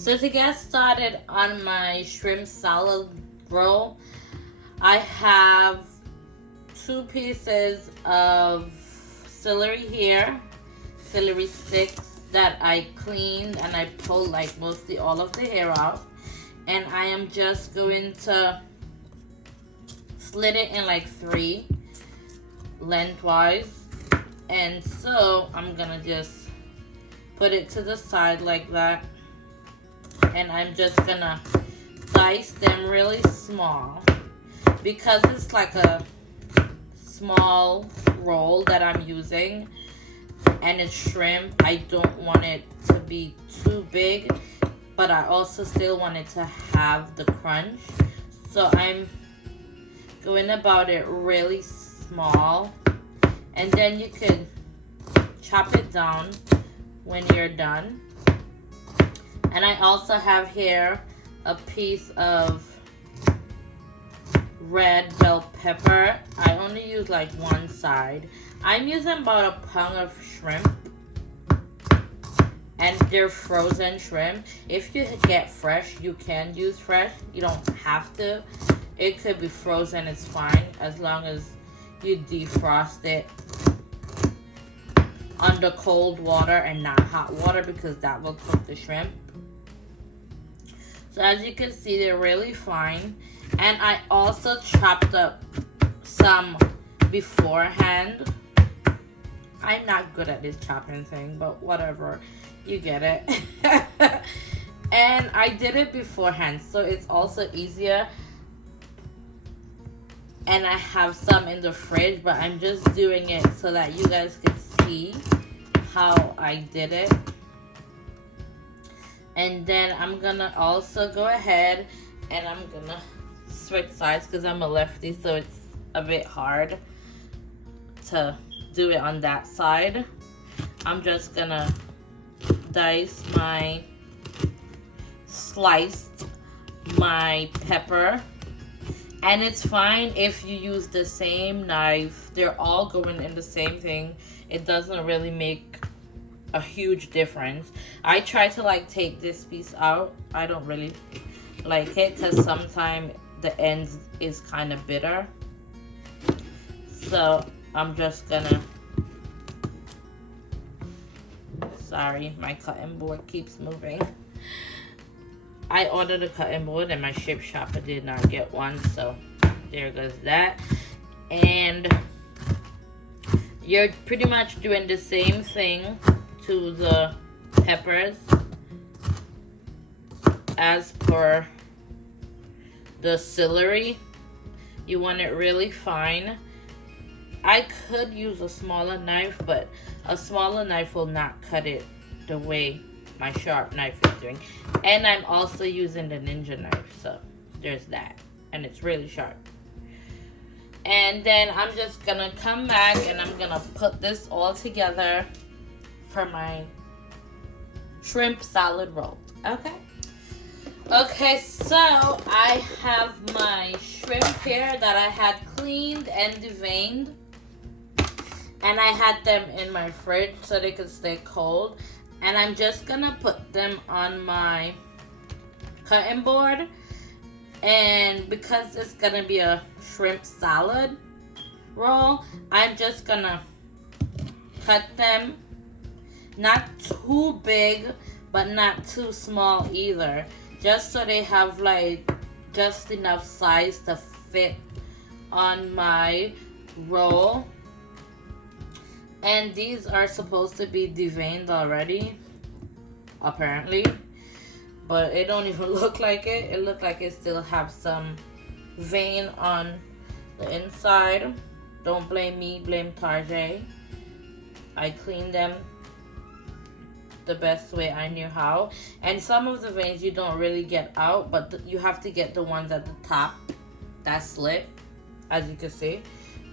So to get started on my shrimp salad roll, I have 2 pieces of celery here, celery sticks that I cleaned and I pulled like mostly all of the hair off. And I am just going to slit it in like 3 lengthwise. And so I'm gonna just put it to the side like that. And I'm just gonna dice them really small because it's like a small roll that I'm using and it's shrimp. I don't want it to be too big, but I also still want it to have the crunch. So I'm going about it really small, and then you can chop it down when you're done. And I also have here a piece of red bell pepper. I only use like one side. I'm using about a pound of shrimp, and they're frozen shrimp. If you get fresh, you can use fresh. You don't have to. It could be frozen, it's fine, as long as you defrost it under cold water and not hot water, because that will cook the shrimp. So as you can see, they're really fine. And I also chopped up some beforehand. I'm not good at this chopping thing, but whatever, you get it. And I did it beforehand, so it's also easier. And I have some in the fridge, but I'm just doing it so that you guys can see how I did it. And then I'm gonna also go ahead and I'm gonna switch sides because I'm a lefty, so it's a bit hard to do it on that side. I'm just gonna slice my pepper. And it's fine if you use the same knife. They're all going in the same thing. It doesn't really make a huge difference. I try to like take this piece out. I don't really like it because sometimes the ends is kind of bitter. So I'm just gonna, sorry, my cutting board keeps moving. I ordered a cutting board and my ship shopper did not get one, so there goes that. And you're pretty much doing the same thing to the peppers as per the celery. You want it really fine. I could use a smaller knife, but a smaller knife will not cut it the way my sharp knife is doing. And I'm also using the ninja knife, so there's that. And it's really sharp. And then I'm just gonna come back and I'm gonna put this all together for my shrimp salad roll. Okay, so I have my shrimp here that I had cleaned and deveined, and I had them in my fridge so they could stay cold. And I'm just gonna put them on my cutting board. And because it's gonna be a shrimp salad roll, I'm just gonna cut them not too big, but not too small either. Just so they have like just enough size to fit on my roll. And these are supposed to be deveined already, apparently. But it don't even look like it. It looked like it still have some vein on the inside. Don't blame me, blame Tarjay. I cleaned them the best way I knew how. And some of the veins you don't really get out, but you have to get the ones at the top that slit, as you can see.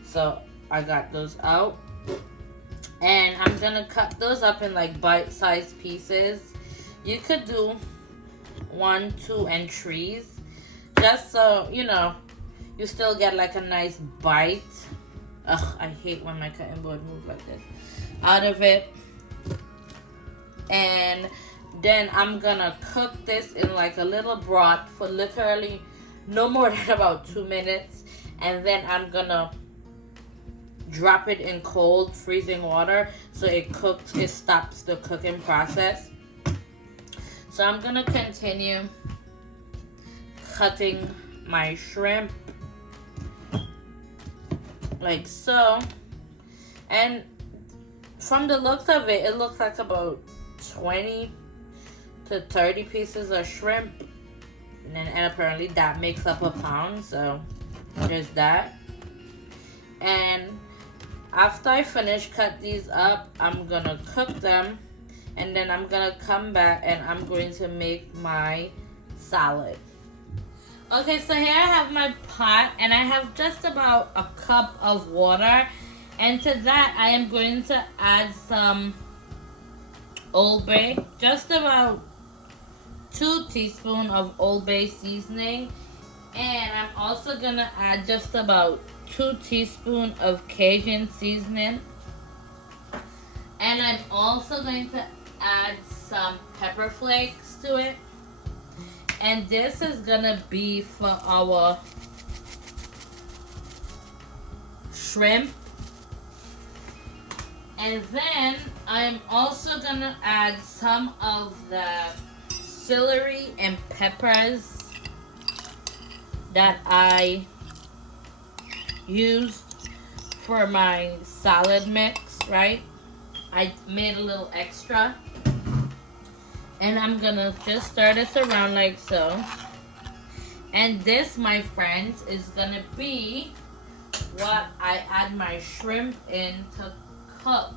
So I got those out. And I'm gonna cut those up in like bite-sized pieces. You could do 1, 2, and 3s, just so you know you still get like a nice bite. Ugh, I hate when my cutting board moves like this. Out of it. And Then I'm gonna cook this in like a little broth for literally no more than about 2 minutes. And then I'm gonna drop it in cold freezing water so it stops the cooking process. So I'm gonna continue cutting my shrimp like so. And from the looks of it, it looks like about 20 to 30 pieces of shrimp. And apparently that makes up a pound. So there's that. And after I finish cut these up, I'm gonna cook them. And then I'm gonna come back and I'm going to make my salad. Okay, so here I have my pot and I have just about a cup of water. And to that, I am going to add some Old Bay, just about 2 teaspoons of Old Bay seasoning. And I'm also going to add just about 2 teaspoons of Cajun seasoning. And I'm also going to add some pepper flakes to it. And this is going to be for our shrimp. And then I'm also going to add some of the celery and peppers that I used for my salad mix, right? I made a little extra. And I'm going to just stir this around like so. And this, my friends, is going to be what I add my shrimp in to cook.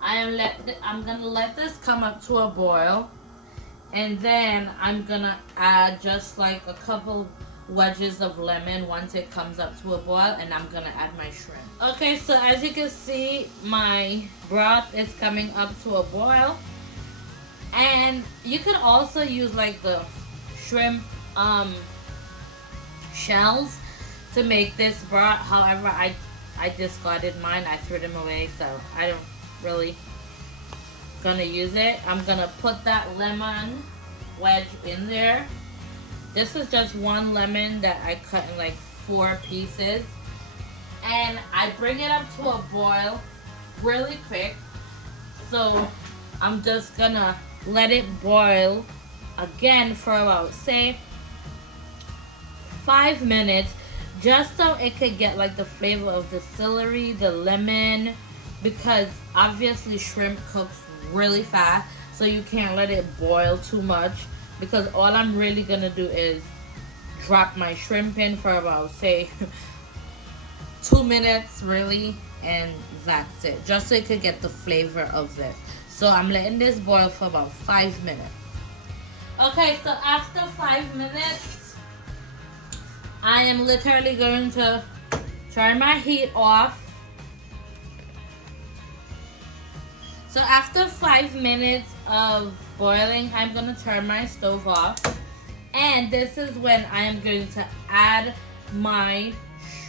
I'm gonna let this come up to a boil, and then I'm gonna add just like a couple wedges of lemon once it comes up to a boil, and I'm gonna add my shrimp. Okay, so as you can see, my broth is coming up to a boil, and you could also use like the shrimp shells to make this broth. However, I discarded mine. I threw them away, so I don't really gonna use it. I'm gonna put that lemon wedge in there. This is just one lemon that I cut in like 4 pieces. And I bring it up to a boil really quick. So I'm just gonna let it boil again for about, say, 5 minutes. Just so it could get like the flavor of the celery, the lemon, because obviously shrimp cooks really fast, so you can't let it boil too much, because all I'm really gonna do is drop my shrimp in for about, say, 2 minutes really, and that's it, just so it could get the flavor of it. So I'm letting this boil for about 5 minutes. Okay, so after 5 minutes, I am literally going to turn my heat off. So after 5 minutes of boiling, I'm going to turn my stove off. And this is when I am going to add my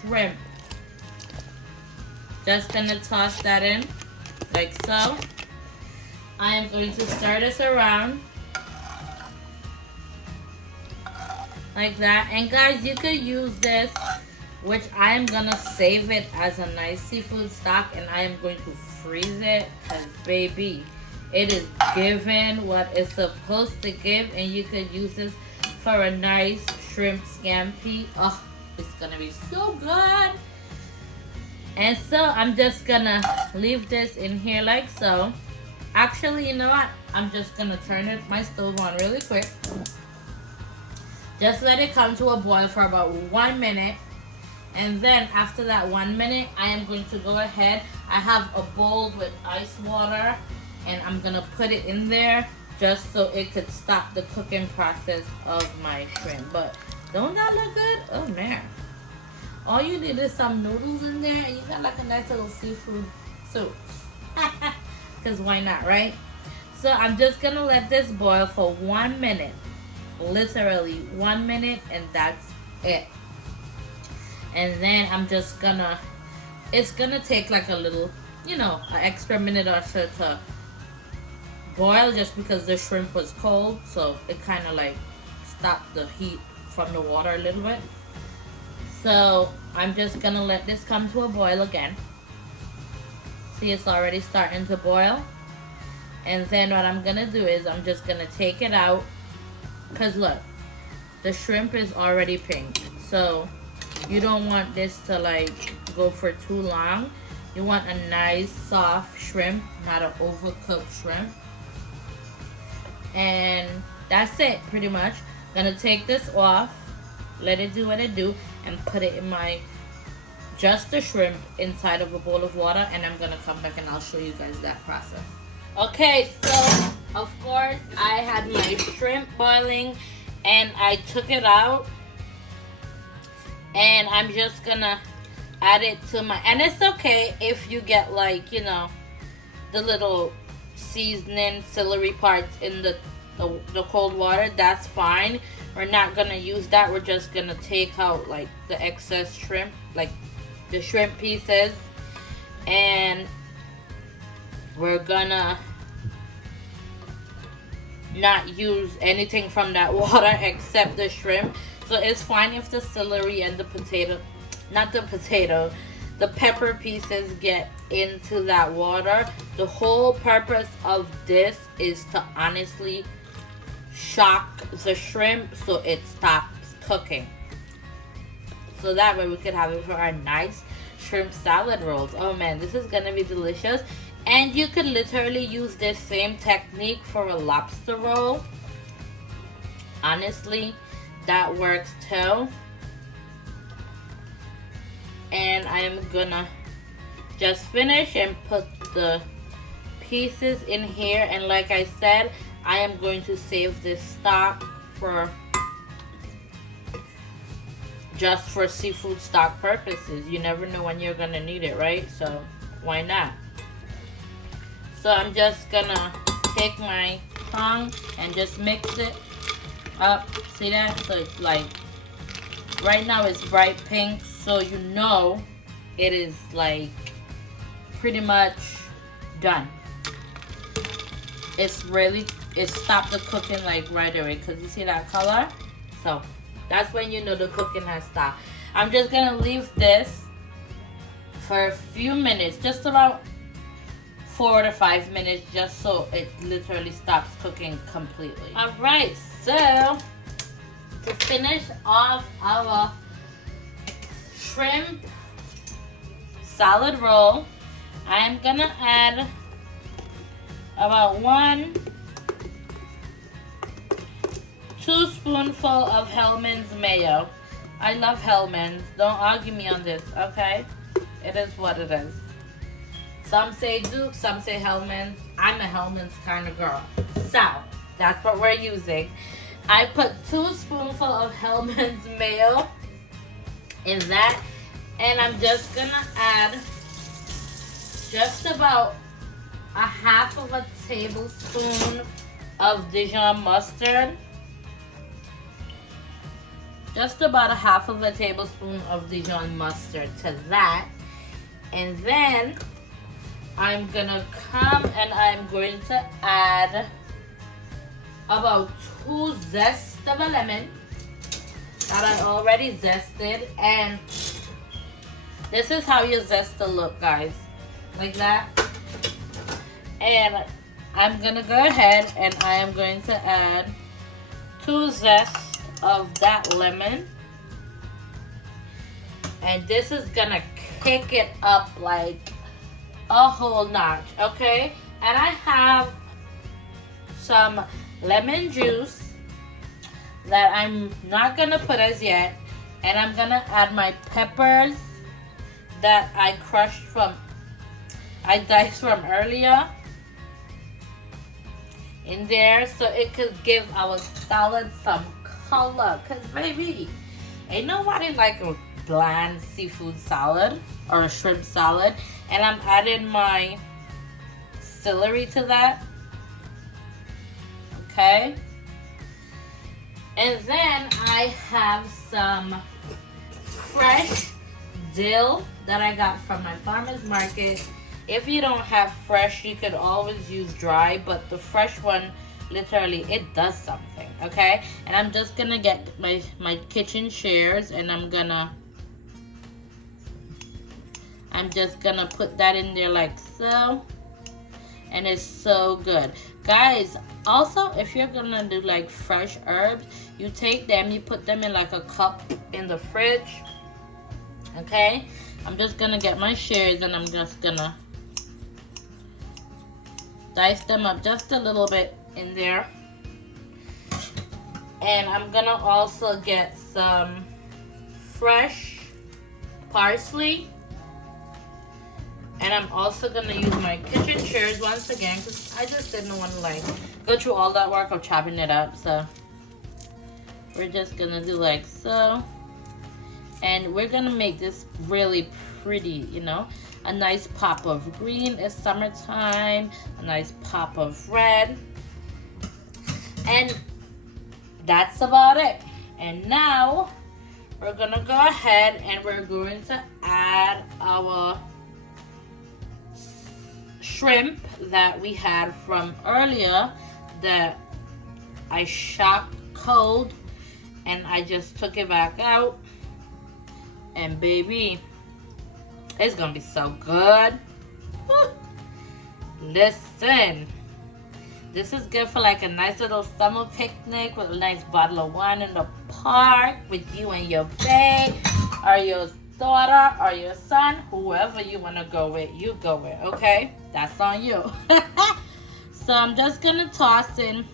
shrimp. Just going to toss that in like so. I am going to stir this around like that. And guys, you could use this, which I am gonna save it as a nice seafood stock, and I am going to freeze it, because baby, it is giving what it's supposed to give. And you could use this for a nice shrimp scampi. Oh, it's gonna be so good. And so I'm just gonna leave this in here like so. Actually, you know what, I'm just gonna turn my stove on really quick. Just let it come to a boil for about 1 minute. And then after that 1 minute, I am going to go ahead. I have a bowl with ice water, and I'm going to put it in there just so it could stop the cooking process of my shrimp. But don't that look good? Oh man. All you need is some noodles in there, and you got like a nice little seafood soup. Because why not, right? So I'm just going to let this boil for 1 minute. Literally 1 minute, and that's it. And then I'm just gonna, it's gonna take like a little, an extra minute or so to boil just because the shrimp was cold, so it kind of like stopped the heat from the water a little bit. So I'm just gonna let this come to a boil again. See, it's already starting to boil. And then what I'm gonna do is I'm just gonna take it out, because look, the shrimp is already pink, so you don't want this to like go for too long. You want a nice soft shrimp, not an overcooked shrimp. And that's it, pretty much. Gonna take this off, let it do what it do, and put it in my just the shrimp inside of a bowl of water, and I'm gonna come back and I'll show you guys that process. Okay, so of course I had my shrimp boiling and I took it out, and I'm just gonna add it to my, and it's okay if you get like, you know, the little seasoning celery parts in the cold water. That's fine. We're not gonna use that. We're just gonna take out like the excess shrimp, like the shrimp pieces, and we're gonna not use anything from that water except the shrimp. So it's fine if the celery and the potato, not the potato, the pepper pieces get into that water. The whole purpose of this is to honestly shock the shrimp so it stops cooking. So that way we could have it for our nice shrimp salad rolls. Oh man, this is gonna be delicious. And you could literally use this same technique for a lobster roll. Honestly, that works too. And I am gonna just finish and put the pieces in here. And like I said, I am going to save this stock for just for seafood stock purposes. You never know when you're gonna need it, right? So why not? So I'm just gonna take my tongue and just mix it up. See that? So it's like, right now it's bright pink, so you know it is like pretty much done. It stopped the cooking like right away, because you see that color? So that's when you know the cooking has stopped. I'm just gonna leave this for a few minutes, just about 4 to 5 minutes, just so it literally stops cooking completely. All right, so to finish off our shrimp salad roll, I am gonna add about 2 spoonfuls of Hellman's mayo. I love Hellman's. Don't argue me on this, okay? It is what it is. Some say Duke, some say Hellman's. I'm a Hellman's kind of girl. So, that's what we're using. I put 2 spoonfuls of Hellman's mayo in that. And I'm just going to add just about a half of a tablespoon of Dijon mustard. Just about a half of a tablespoon of Dijon mustard to that. And then I'm gonna come and I'm going to add about 2 zest of a lemon that I already zested. And this is how your zest will look, guys. Like that. And I'm gonna go ahead and I am going to add 2 zests of that lemon. And this is gonna kick it up like a whole notch, okay? And I have some lemon juice that I'm not gonna put as yet. And I'm gonna add my peppers that I diced from earlier in there, so it could give our salad some color. Cause baby, ain't nobody like a bland seafood salad or a shrimp salad. And I'm adding my celery to that. Okay. And then I have some fresh dill that I got from my farmer's market. If you don't have fresh, you could always use dry, but the fresh one, literally, it does something, okay? And I'm just gonna get my kitchen shears, and I'm just gonna put that in there like so. And it's so good. Guys, also, if you're gonna do like fresh herbs, you take them, you put them in like a cup in the fridge, okay? I'm just gonna get my shears, and I'm just gonna dice them up just a little bit in there. And I'm gonna also get some fresh parsley. And I'm also gonna use my kitchen shears once again, because I just didn't want to like go through all that work of chopping it up. So we're just gonna do like so. And we're gonna make this really pretty, you know. A nice pop of green, it's summertime. A nice pop of red. And that's about it. And now we're gonna go ahead and we're going to add our shrimp that we had from earlier that I shocked cold, and I just took it back out. And baby, it's gonna be so good. Woo. Listen, this is good for like a nice little summer picnic with a nice bottle of wine in the park with you and your babe or your daughter or your son, whoever you want to go with, you go with, okay? That's on you. So I'm just gonna toss in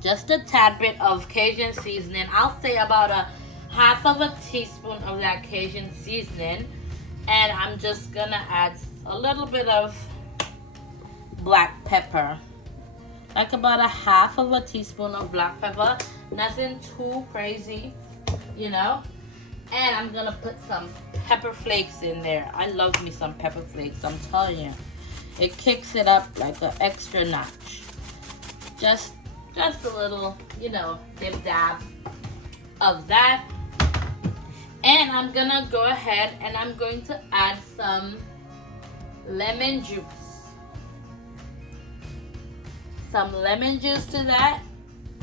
just a tad bit of Cajun seasoning. I'll say about a half of a teaspoon of that Cajun seasoning. And I'm just gonna add a little bit of black pepper. Like about a half of a teaspoon of black pepper. Nothing too crazy, you know. And I'm gonna put some pepper flakes in there. I love me some pepper flakes, I'm telling you. It kicks it up like an extra notch. Just a little, you know, dip dab of that. And I'm gonna go ahead and I'm going to add some lemon juice. Some lemon juice to that.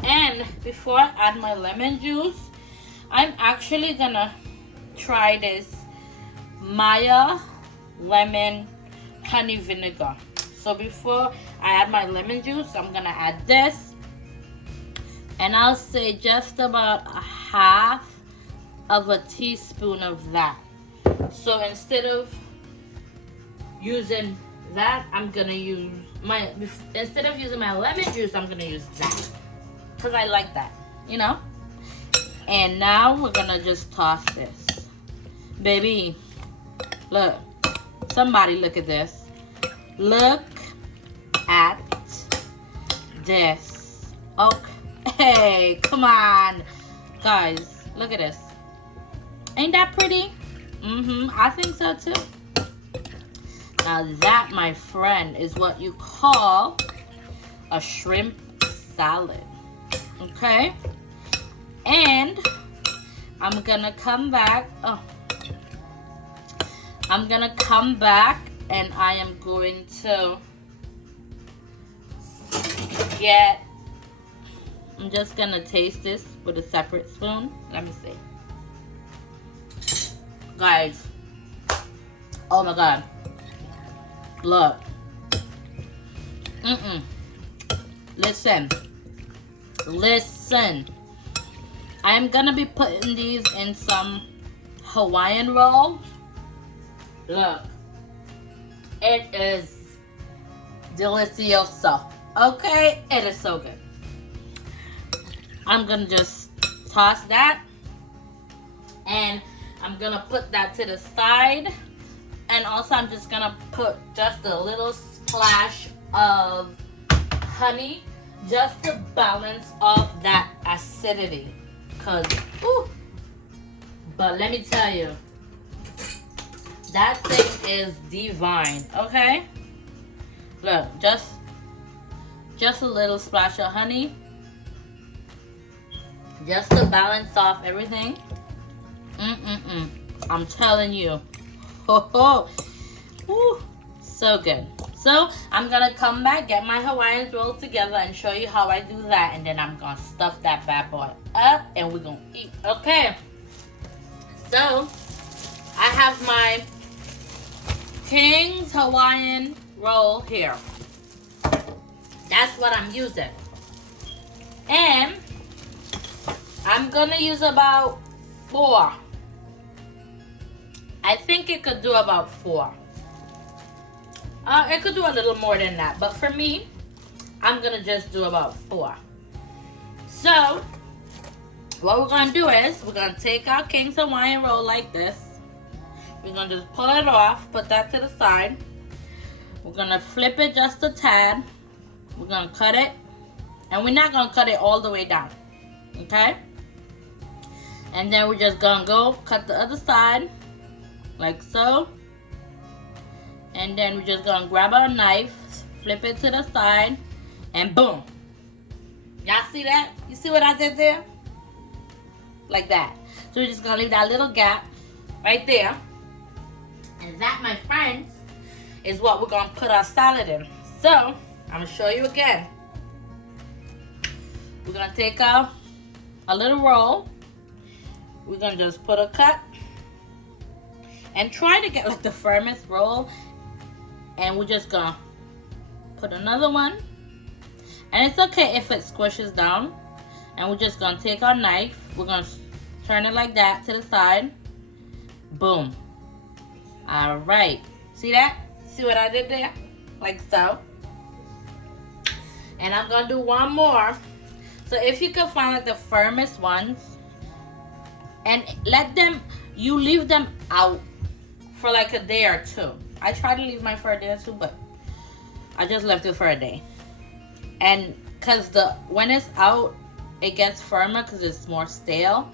And before I add my lemon juice, I'm actually gonna try this Myer lemon honey vinegar. So before I add my lemon juice, I'm gonna add this. And I'll say just about a half of a teaspoon of that. So instead of using that, I'm gonna use instead of using my lemon juice, I'm gonna use that. Because I like that, you know? And now we're gonna just toss this. Baby, look. Somebody look at this. Look at this. Okay, come on. Guys, look at this. Ain't that pretty? I think so too. Now that, my friend, is what you call a shrimp salad. Okay? And I'm gonna come back. I'm gonna come back and I am going to I'm just gonna taste this with a separate spoon. Let me see. Guys, oh my God. Look. Listen. I'm gonna be putting these in some Hawaiian rolls. Look. It is delicioso. Okay? It is so good. I'm gonna just toss that. And I'm gonna put that to the side. And also I'm just gonna put just a little splash of honey just to balance off that acidity. Cause, but let me tell you, that thing is divine, okay? Look, just a little splash of honey. Just to balance off everything. I'm telling you. Ooh, So good. So I'm gonna come back, get my Hawaiian rolls together and show you how I do that, and then I'm gonna stuff that bad boy up and we're gonna eat. Okay. So I have my King's Hawaiian roll here. That's what I'm using. And I'm gonna use about 4. I think it could do about 4. It could do a little more than that, but for me, I'm gonna just do about 4. So, what we're gonna do is, we're gonna take our King's Hawaiian roll like this. We're gonna just pull it off, put that to the side. We're gonna flip it just a tad. We're gonna cut it, and we're not gonna cut it all the way down, okay? And then we're just gonna go cut the other side, like so. And then we're just gonna grab our knife, flip it to the side, and boom. Y'all see that? You see what I did there? Like that. So we're just gonna leave that little gap right there. And that, my friends, is what we're gonna put our salad in. So, I'm gonna show you again. We're gonna take a little roll. We're gonna just put a cut. And try to get like the firmest roll. And we're just gonna put another one. And it's okay if it squishes down. And we're just gonna take our knife. We're gonna turn it like that to the side. Boom. Alright. See that? See what I did there? Like so. And I'm gonna do one more. So if you can find like the firmest ones. And you leave them out for like a day or 2. I try to leave mine for a day or 2, but I just left it for a day. And because when it's out, it gets firmer because it's more stale.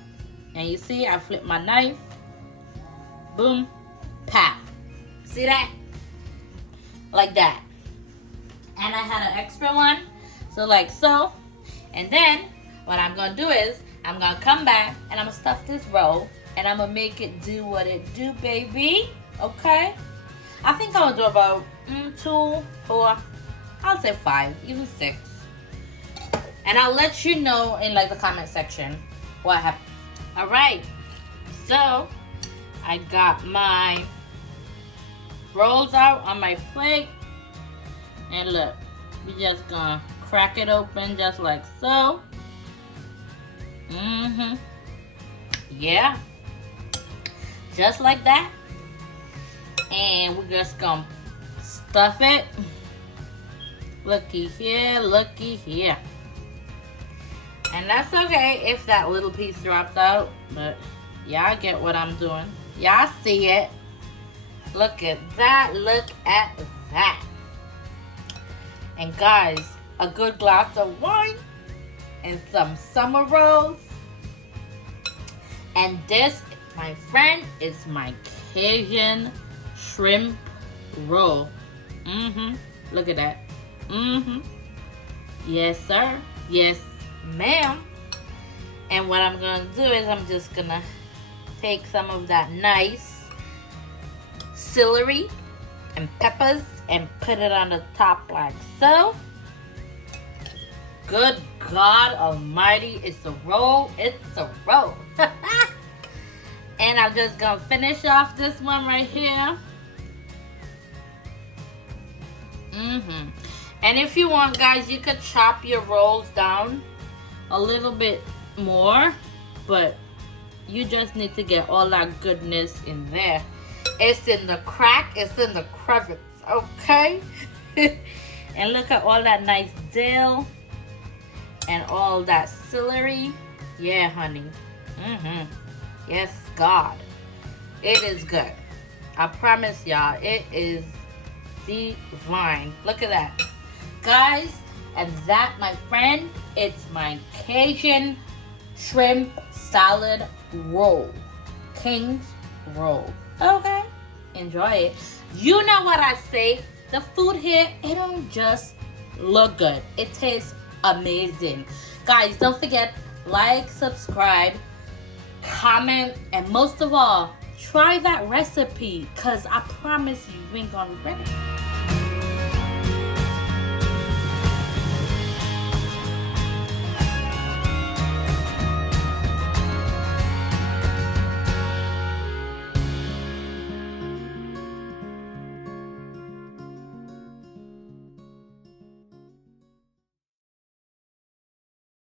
And you see, I flip my knife. Boom. Pap. See that? Like that. And I had an extra one. So like so. And then, what I'm going to do is, I'm going to come back and I'm going to stuff this roll. And I'm going to make it do what it do, baby. Okay? I think I'm going to do about 2, 4, I'll say 5, even 6. And I'll let you know in like the comment section what happened. Alright. So, I got my rolls out on my plate. And look, we're just going to crack it open just like so. Yeah. Just like that. And we're just gonna stuff it. Looky here, looky here. And that's okay if that little piece dropped out. But y'all get what I'm doing. Y'all see it. Look at that, look at that. And guys, a good glass of wine and some summer rolls. And this, my friend, is my Cajun shrimp roll. Look at that. Yes, sir. Yes, ma'am. And what I'm gonna do is I'm just gonna take some of that nice celery and peppers and put it on the top like so. Good God Almighty, it's a roll. It's a roll. And I'm just gonna finish off this one right here. And if you want, guys, you could chop your rolls down a little bit more, but you just need to get all that goodness in there. It's in the crack, it's in the crevice, okay? And look at all that nice dill and all that celery. Yeah, honey. Yes, God. It is good. I promise y'all, it is divine. Look at that. Guys, and that, my friend, it's my Cajun shrimp salad roll. King's roll. Okay? Enjoy it. You know what I say. The food here, it don't just look good. It tastes amazing. Guys, don't forget, like, subscribe, comment, and most of all, try that recipe, because I promise you ain't gonna regret it.